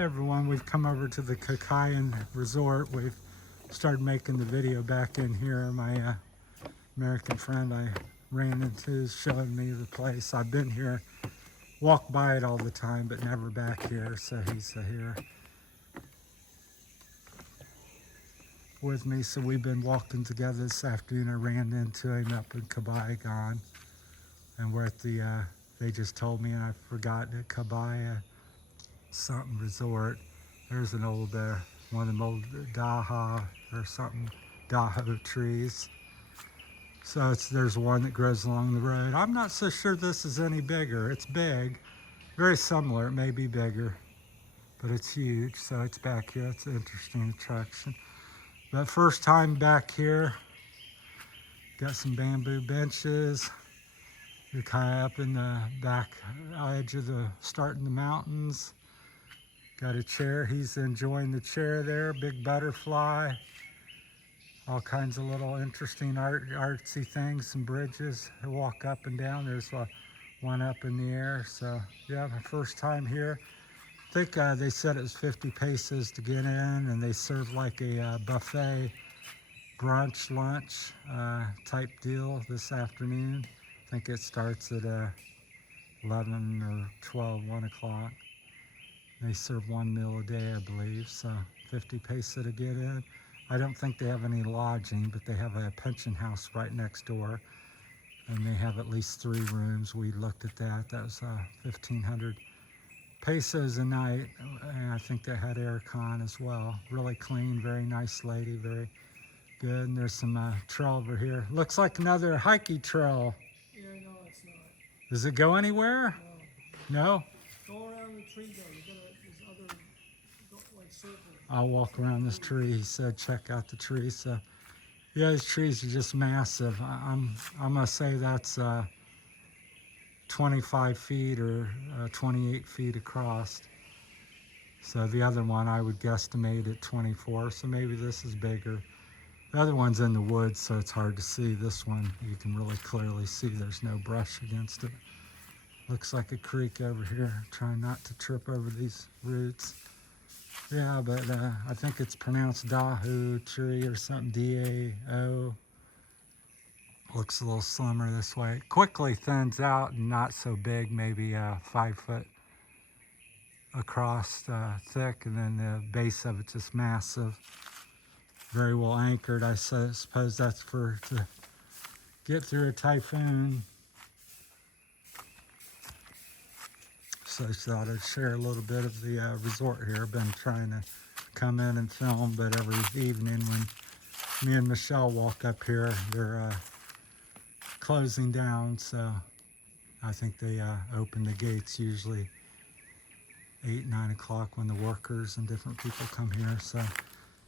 Hey everyone, we've come over to the Cacaoyan resort. We've started making the video back in here. My American friend I ran into is showing me the place. I've been here, walk by it all the time, but never back here. So he's here with me. So we've been walking together this afternoon. I ran into him up in Cacaoyan, and we're at the, they just told me and I forgot, the Cacaoyan something resort. There's an old, one of them old Daha or something, Daho trees. So there's one that grows along the road. I'm not so sure this is any bigger. It's big, very similar. It may be bigger, but it's huge. So it's back here. It's an interesting attraction. But first time back here, got some bamboo benches. You're kind of up in the back edge of the, starting the mountains. Got a chair, he's enjoying the chair there, big butterfly. All kinds of little interesting artsy things, some bridges to walk up and down. There's one up in the air. So yeah, my first time here. I think they said it was 50 pesos to get in, and they serve like a buffet brunch, lunch type deal this afternoon. I think it starts at 11 or 12, 1 o'clock. They serve one meal a day, I believe, so 50 peso to get in. I don't think they have any lodging, but they have a pension house right next door, and they have at least 3 rooms. We looked at that. That was 1,500 pesos a night, and I think they had aircon as well. Really clean, very nice lady, very good. And there's some trail over here. Looks like another hiking trail. Yeah, no, it's not. Does it go anywhere? No. No? Go around the tree though. There's other, like circles. I'll walk around this tree. He said check out the tree. So yeah, these trees are just massive. I'm gonna say that's 25 feet or 28 feet across. So the other one I would guesstimate at 24, so maybe this is bigger. The other one's in the woods, so it's hard to see. This one you can really clearly see there's no brush against it. Looks like a creek over here. Trying not to trip over these roots. Yeah, but I think it's pronounced Dahu tree or something, D-A-O. Looks a little slimmer this way. It quickly thins out and not so big, maybe 5 foot across thick, and then the base of it's just massive. Very well anchored. I suppose that's to get through a typhoon. So I thought I'd share a little bit of the resort here. I've been trying to come in and film, but every evening when me and Michelle walk up here, they're closing down. So I think they open the gates usually 8, 9 o'clock when the workers and different people come here. So I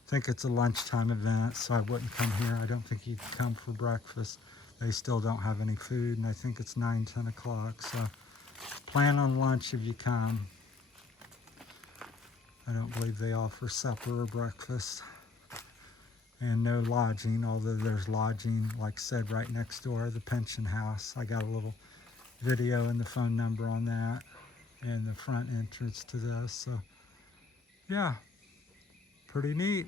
think it's a lunchtime event, so I wouldn't come here. I don't think you can come for breakfast. They still don't have any food, and I think it's 9, 10 o'clock. So plan on lunch if you come. I don't believe they offer supper or breakfast. And no lodging, although there's lodging, like I said, right next door, the pension house. I got a little video and the phone number on that, and the front entrance to this. So yeah, pretty neat.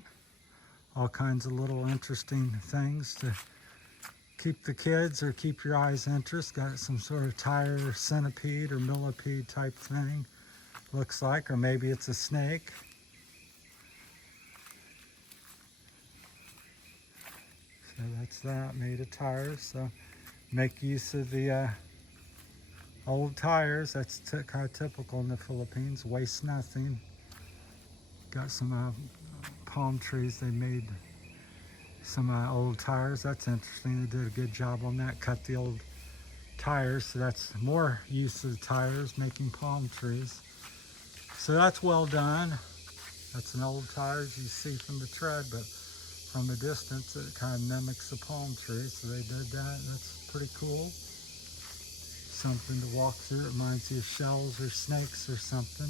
All kinds of little interesting things to keep the kids or keep your eyes interest. Got some sort of tire centipede or millipede type thing, looks like, or maybe it's a snake. So that's that, made of tires. So make use of the old tires. That's kind of typical in the Philippines. Waste nothing. Got some palm trees. They made some old tires. That's interesting. They did a good job on that. Cut the old tires. So that's more use of the tires, making palm trees. So that's well done. That's an old tire, as you see from the tread, but from a distance it kind of mimics a palm tree. So they did that. That's pretty cool. Something to walk through. It reminds you of shells or snakes or something.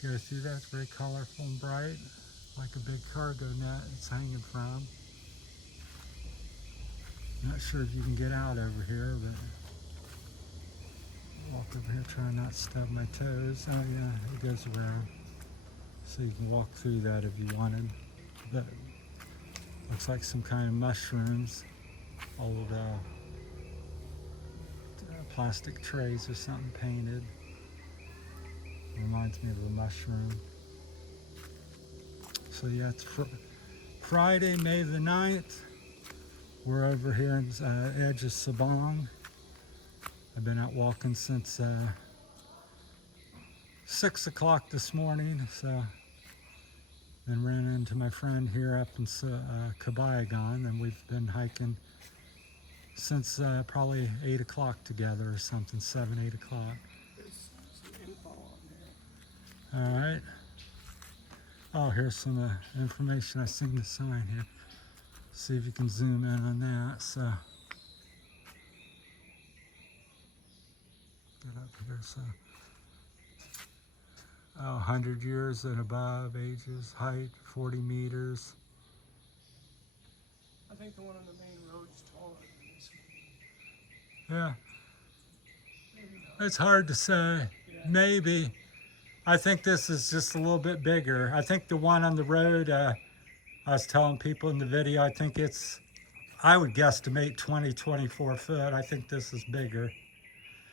Go through that. It's very colorful and bright, like a big cargo net it's hanging from. Not sure if you can get out over here, but walk over here, trying not to stub my toes. Oh yeah, it goes around. So you can walk through that if you wanted. But looks like some kind of mushrooms. Old plastic trays or something painted. Reminds me of a mushroom. So yeah, it's Friday, May the 9th. We're over here in edge of Sabong. I've been out walking since 6 o'clock this morning. So then ran into my friend here up in Cacaoyan, and we've been hiking since probably 8 o'clock together or something, 7, 8 o'clock. There's some info on there. All right. Oh, here's some information. I seen the sign here. See if you can zoom in on that. So, get up here. So, 100 years and above ages, height 40 meters. I think the one on the main road is taller than this one. Yeah, Maybe not. it's hard to say. Yeah. Maybe. I think this is just a little bit bigger. I think the one on the road, I was telling people in the video, I think I would guesstimate 20, 24 foot. I think this is bigger.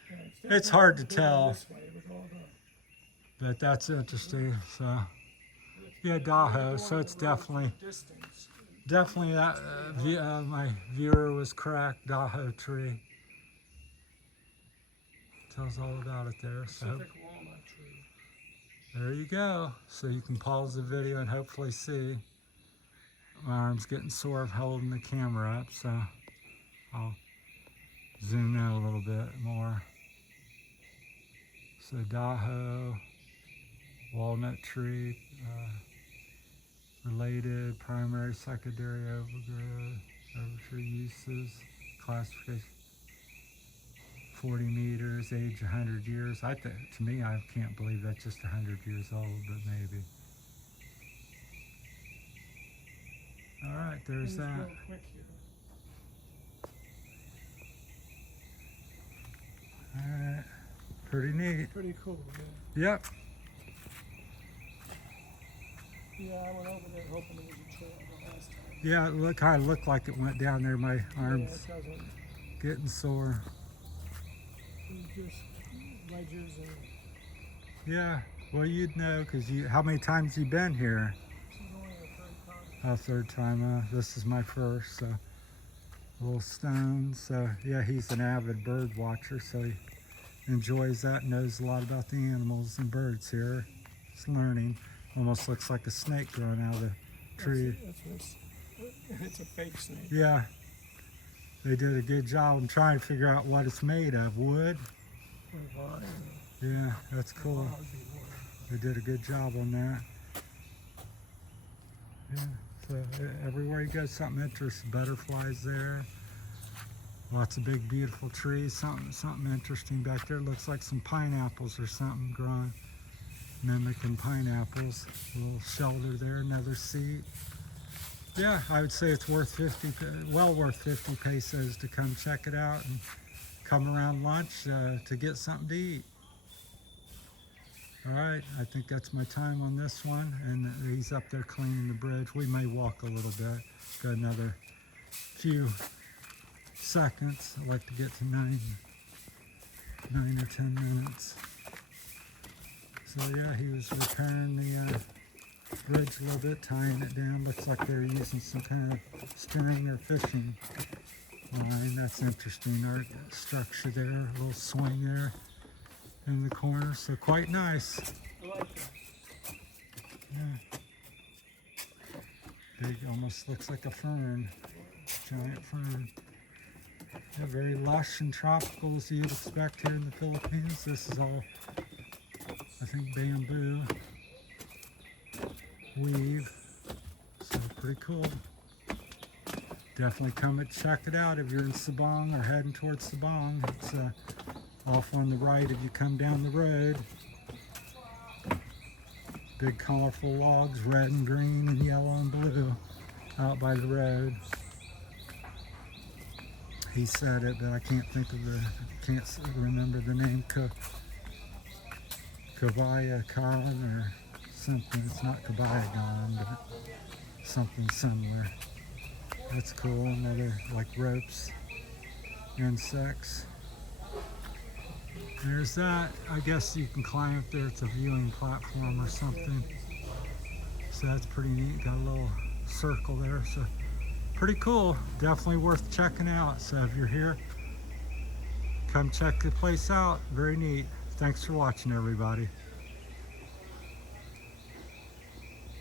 Yeah, It's hard to definitely going tell. this way with all the- But that's interesting. So, yeah, if Tahoe. you're going So on it's the road definitely for distance, that. My viewer was correct. Tahoe tree. Tells all about it there. So Pacific walnut tree. there you go. So you can pause the video and hopefully see. My arm's getting sore of holding the camera up, so I'll zoom in a little bit more. So Tahoe, walnut tree, related, primary, secondary overgrowth, overtree uses, classification, 40 meters, age 100 years. To me, I can't believe that's just 100 years old, but maybe. All right, there's Things that. real quick here. All right, pretty neat. Pretty cool, yeah. Yep. Yeah, I went over there hoping it was a trail the last time. Yeah, it kind of looked like it went down there. My Yeah, arms it doesn't. getting sore. It's just ledges and Yeah, well, you'd know because how many times you been here? this is only the 3rd time. Third time. This is my first. So little stones. So yeah, he's an avid bird watcher, so he enjoys that. Knows a lot about the animals and birds here. He's learning. Almost looks like a snake growing out of the tree. It's a fake snake. Yeah, they did a good job. I'm trying to figure out what it's made of. Wood? Or vine. Yeah, that's cool. That would be wood. They did a good job on that. Yeah, so everywhere you go, something interesting. Butterflies there. Lots of big, beautiful trees. Something interesting back there. Looks like some pineapples or something growing, mimicking pineapples. A little shelter there, another seat. Yeah, I would say it's worth well worth 50 pesos to come check it out and come around lunch to get something to eat. All right, I think that's my time on this one, and he's up there cleaning the bridge. We may walk a little bit, got another few seconds. I'd like to get to 9 or 10 minutes. So yeah, he was repairing the bridge a little bit, tying it down. Looks like they're using some kind of string or fishing line. That's interesting. Art structure there, a little swing there in the corner. So quite nice. I like that. Yeah. Big, almost looks like a fern, giant fern. Yeah, very lush and tropical as you'd expect here in the Philippines. This is all, I think, bamboo weave. So pretty cool. Definitely come and check it out if you're in Sabong or heading towards Sabong. It's off on the right if you come down the road. Big colorful logs, red and green and yellow and blue, out by the road. He said it, but I can't think of remember the name. Cacaoyan or something. It's not Cacaoyan, but something similar. That's cool. Another like ropes, insects. There's that. I guess you can climb up there. It's a viewing platform or something. So that's pretty neat. Got a little circle there. So pretty cool. Definitely worth checking out. So if you're here, come check the place out. Very neat. Thanks for watching, everybody.